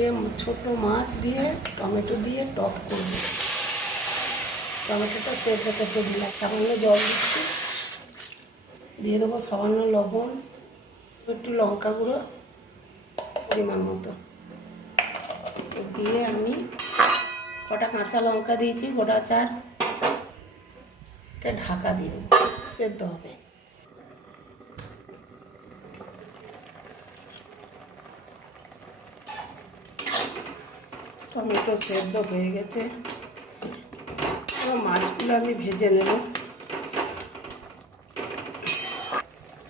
আজকে ছোট মাছ দিয়ে, টমেটো দিয়ে টক করব। টমেটোটা সেদ্ধ করতে দিলাম। সামান্য জল দিচ্ছি। দিয়ে দেবো সামান্য লবণ, একটু লঙ্কা গুঁড়ো পরিমাণ মতো। দিয়ে আমি কটা কাঁচা লঙ্কা দিয়েছি, গোটা চার ঢাকা দিয়ে দেবো। সেদ্ধ হবে। টমেটো সেদ্ধ হয়ে গেছে। মাছগুলো আমি ভেজে নেব।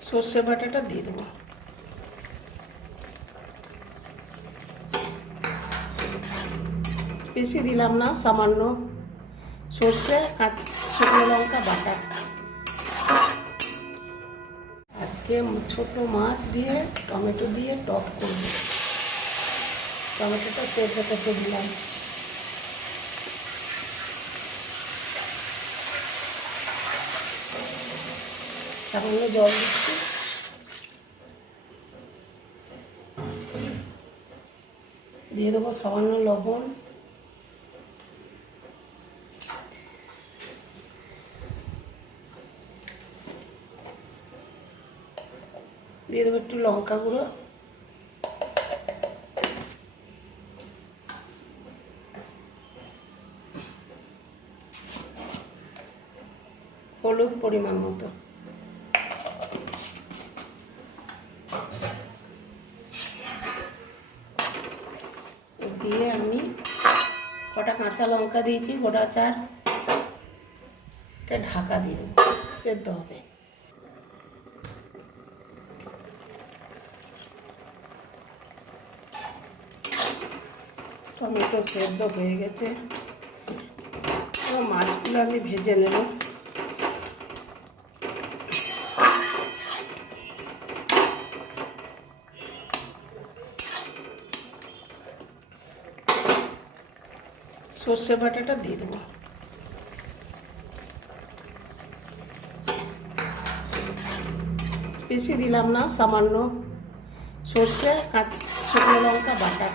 সর্ষে বাটাটা দিয়ে দেবো। বেশি দিলাম না, সামান্য সর্ষে, কাঁচ, শুকনো লঙ্কা বাটা। আজকে ছোট মাছ দিয়ে টমেটো দিয়ে টক করব। টমেটোটা সেদ্ধ করতে দিলাম। সামান্য জল দিচ্ছি। দিয়ে দেবো সামান্য লবণ। দিয়ে দেবো একটু লঙ্কা গুঁড়ো। হলুদ পরিমাণ মতো। দিয়ে আমি কটা কাঁচা লঙ্কা দিয়েছি, গোটা চার ঢাকা দিয়ে সেদ্ধ হবে। টমেটো সেদ্ধ হয়ে গেছে। মাছগুলো আমি ভেজে নেব। সর্ষে বাটাটা দিয়ে দেবো। বেশি দিলাম না, সামান্য সর্ষে, কাঁচ, শুকনো লঙ্কা, বাটা।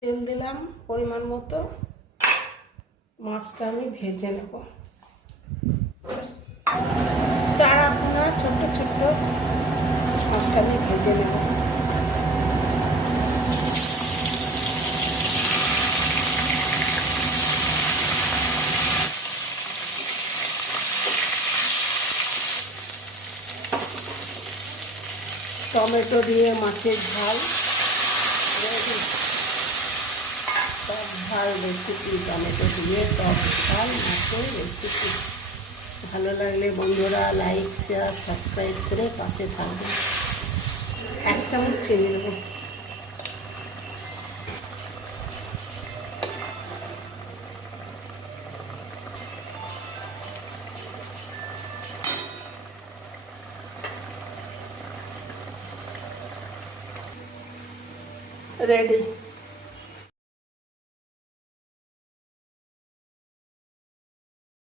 তেল দিলাম পরিমাণ মতো। মাছটা আমি ভেজে নেব। চারা পোনা ছোট্ট ছোট্ট মাছটা আমি ভেজে নেব। টমেটো দিয়ে মাছের ঝাল। টক ঝাল রেসিপি টমেটো দিয়ে টক ঝাল মাছের রেসিপি ভালো লাগলে বন্ধুরা লাইক শেয়ার সাবস্ক্রাইব করে পাশে থাকবে এক চামচ চিনি দেবো। ready.